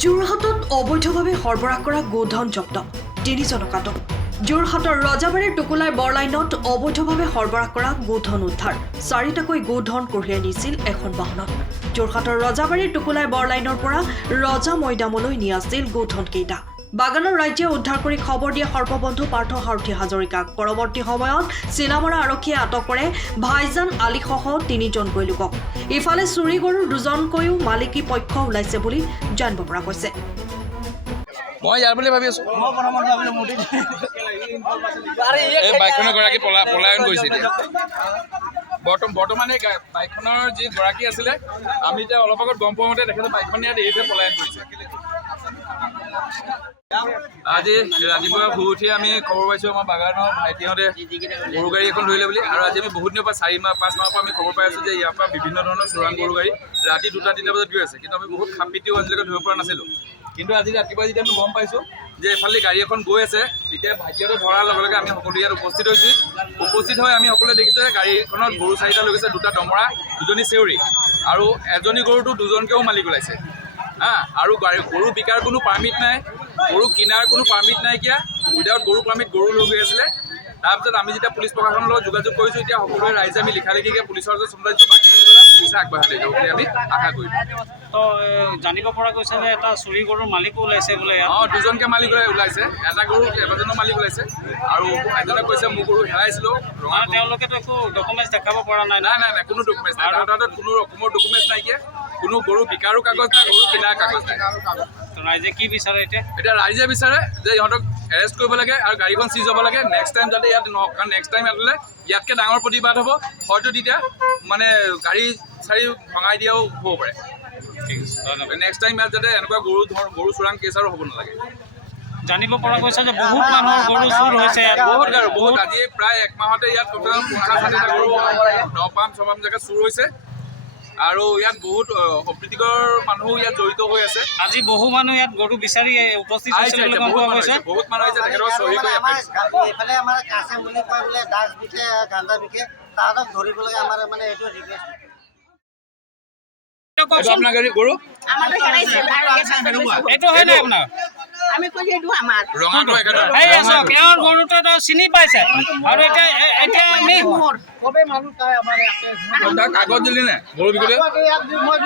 যোৰহাটত অবৈধভাৱে সৰবৰাহ কৰা গোধন জব্দ ৩ জনক আটক। যোৰহাটৰ ৰজাবাৰীৰ টুকুলাই বৰলাইনত অবৈধভাৱে সৰবৰাহ কৰা গোধন উদ্ধাৰ ৪টাকৈ গোধন কঢ়িয়াই নিছিল এখন বাহনত। যোৰহাটৰ ৰজাবাৰীৰ টুকুলাই বৰলাইনৰ পৰা ৰজা মৈদামলৈ নি আছিল গোধন কেইটা। বাগানৰ ৰাজ্যে উদ্ধাৰ কৰি খবৰ দিয়ে সৰ্ববন্ধু পাৰ্থ সাৰথী হাজৰিকাক। পৰৱৰ্তী সময়ত চিনামৰা আৰক্ষীয়ে আটক কৰে ভাইজান আলীসহ ৩জনকৈ লোকক। ইফালে চুৰি গৰুৰ 2জনকৈও মালিকী পক্ষ ওলাইছে বুলি জানিব পৰা গৈছে। মই ইয়াৰ বুলি ভাবি আছো এই বাইকখনৰ গৰাকী পলায়ন কৰিছে। বৰ্তমানে বাইকখনৰ যি গৰাকী আছিলে আমি এতিয়া অলপ আগত গম পোৱা মতে তেখেতে বাইকখন ইয়াত এৰি থৈ পলায়ন কৰিছে। আজি ৰাতিপুৱা শুই উঠি আমি খবৰ পাইছোঁ আমাৰ বাগানৰ ভাইটিহঁতে গৰু গাড়ী এখন ধৰিলে বুলি। আৰু আজি আমি বহুত দিনৰ পৰা 4-5 মাহৰ পৰা আমি খবৰ পাই আছোঁ যে ইয়াৰ পৰা বিভিন্ন ধৰণৰ চোৰাং গৰু গাড়ী ৰাতি 2-3 বজাত গৈ আছে, কিন্তু আমি বহুত খামপিটিও আজিলৈকে ধৰিব পৰা নাছিলোঁ। কিন্তু আজি ৰাতিপুৱা যেতিয়া আমি গম পাইছোঁ যে এফালে গাড়ী এখন গৈ আছে, তেতিয়া ভাইটিহঁতে ধৰাৰ লগে লগে আমি সকলো ইয়াত উপস্থিত হৈছোঁ। উপস্থিত হৈ আমি সকলোৱে দেখিছোঁ যে গাড়ীখনত গৰু 4টা লৈ গৈছে, 2টা দমৰা, 2জনী চেউৰী আৰু এজনী গৰুটো 2জনকেও মালিক ওলাইছে। আৰু গৰু বিকাৰ কোনো পাৰ্মিট নাই, গৰু কিনাৰ কোনো পাৰ্মিট নাইকিয়া, উইদাউট গৰু পাৰ্মিট গৰু লৈ গৈ আছিলে। তাৰপিছত আমি যেতিয়া পুলিচ প্ৰশাসনৰ লগত যোগাযোগ কৰিছোঁ, এতিয়া সকলোৱে ৰাইজে আমি লিখা লিখিকৈ পুলিচৰ ওচৰত চম্ভালিছোঁ। বাকীখিনি কথা পুলিচে আগবঢ়াই লৈ যাব বুলি আমি আশা কৰিম। তো জানিব পৰা গৈছে যে এটা চুৰি গৰুৰ মালিকো ওলাইছে বোলে। 2জনকৈ মালিক ওলাইছে, এটা গৰু কেইবাজনৰ মালিক ওলাইছে আৰু এজনে কৈছে মোৰ গৰু হেৰাইছিলোঁ। তেওঁলোকেতো একো ডকুমেণ্টছ দেখাব পৰা নাই। নাই কোনো ডকুমেণ্টছ নাই, তাৰ হাতত কোনো ৰকমৰ ডকুমেণ্টছ নাইকিয়া, কোনো গৰু বিকাৰো কাগজ নাই, গৰু কিনাৰ কাগজ নাই। ৰাইজে কি বিচাৰে এতিয়া ৰাইজে বিচাৰে যে ইহঁতক এৰেষ্ট কৰিব লাগে আৰু গাড়ীখন চিজ হ'ব লাগে। নেক্সট টাইম যাতে ইয়াত নহওক, কাৰণ নেক্সট টাইম ইয়াতকৈ ডাঙৰ প্ৰতিবাদ হ'ব। হয়তো তেতিয়া মানে গাড়ী চাৰি ভঙাই দিয়াও হ'ব পাৰে। নেক্সট টাইম ইয়াত যাতে এনেকুৱা গৰু চোৰাং কেছ আৰু হ'ব নালাগে। জানিব পৰা গৈছে যে বহুত মানুহৰ গৰু চুৰ হৈছে। বহুত আজি প্ৰায় 1 মাহতে ইয়াত 50-60টা গৰু নপাম জেগাত চুৰ হৈছে আৰু ইয়াত বহুত অপ্ৰীতিকৰ মানুহ ইয়াত জড়িত হৈ আছে। আজি বহু মানুহ ইয়াত গৰু বিচাৰি উপস্থিত হৈছে বুলি গম পোৱা গৈছে। বহুত মানুহ আহিছে, তেখেতক চহী কৰি এইফালে আমাৰ কাছে বুলি কয় বোলে দাগ বিকে গাঁজা বিকে, তাহাঁতক ধৰিবলৈ আমাৰ মানে এইটো ৰিকুৱেষ্ট। আপোনাৰ গাড়ী গৰু এইটো হয় নাই আপোনাৰ? আমি কৈ দিওঁ আমাৰ ৰঙাটো তেওঁৰ গৰুটো চিনি পাইছে আৰু এতিয়া আমি চবেই মানুহ চাই আমাৰ ইয়াতে কাগজ দিলি নে গৰু বিকিলে? মই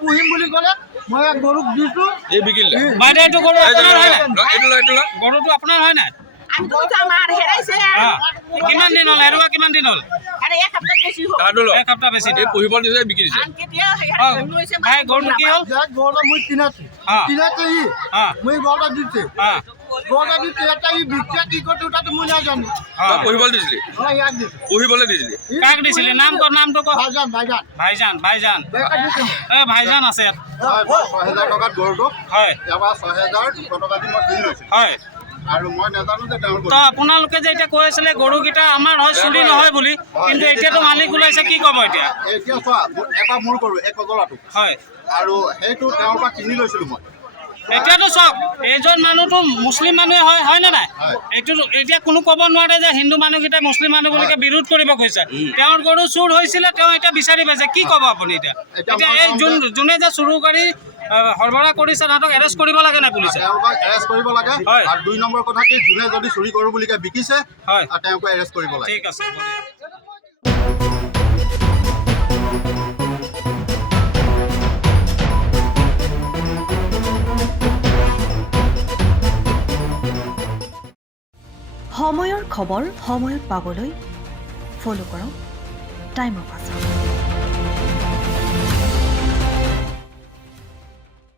পুহিম বুলি ক'লে মই গৰুক দিছোঁ। এই বিকিলে বাইদেউ এইটো গৰু আপোনাৰ হয় নাই? এইটো গৰুটো আপোনাৰ হয় নাই? আমি কৈছোঁ আমাৰ হেৰাইছে। কিমান দিন হ'ল হেৰুৱা? কিমান দিন হ'ল? আৰু এক সপ্তাহ বেছি হ'ল। এক সপ্তাহ বেছি এই পুহিব দিছে বিকি দিছে। আন কেতিয়া লৈছে ভাই গৰুটো কি হ'ল? গৰুটা মই কিনাছি মই গৰুটা দিছে গৰুটা দিছে এটা ই বিক্রিয়া কি করতে ওটা তো মই না জানি। পুহিবলৈ দিছিলি? ইয়াক দিছে। পুহিবলৈ দিছিলি? কাক দিছিলে? নামটো কওক। ভাইজান ভাইজান আছে ইয়াত। ৬০০০ টকাত গৰুটো হয় ইয়াৰ পৰা ৬০০০ টকা দি মই কিনি লৈছোঁ হয়। আৰু মই নাজানো যে তেওঁৰ তো আপোনালোকে যে এতিয়া কৈ আছিলে গৰুকেইটা আমাৰ হয় চুৰি নহয় বুলি, কিন্তু এতিয়াতো মালিক ওলাইছে, কি ক'ব এতিয়া? এতিয়া চোৱা এটা মোৰ গৰু এক কজলাটো হয় আৰু সেইটো তেওঁৰ পৰা কিনি লৈছিলোঁ মই। এতিয়াতো চাওক এইজন মানুহটো মুছলিম মানুহে হয় নে নাই? এইটো এতিয়া কোনো ক'ব নোৱাৰে যে হিন্দু মানুহকেইটাই মুছলিম মানুহবিলাকে বিৰোধ কৰিব গৈছে। তেওঁৰ গৰু চুৰ হৈছিলে, তেওঁ এতিয়া বিচাৰি পাইছে, কি ক'ব আপুনি এতিয়া? এতিয়া এই যোনে যে চুৰুকাৰী সৰবৰাহ কৰিছে তাহাঁতক এৰেষ্ট কৰিব লাগে নাই পুলিচে? তেওঁলোকক এৰেষ্ট কৰিব লাগে। হয়। আৰু 2 নম্বৰ কথা কি, যোনে যদি চুৰি কৰোঁ বুলিকে বিকিছে হয় তেওঁক এৰেষ্ট কৰিব লাগে। ঠিক আছে। সময়ৰ খবৰ সময়ত পাবলৈ ফলো কৰক টাইম অফ আছাম।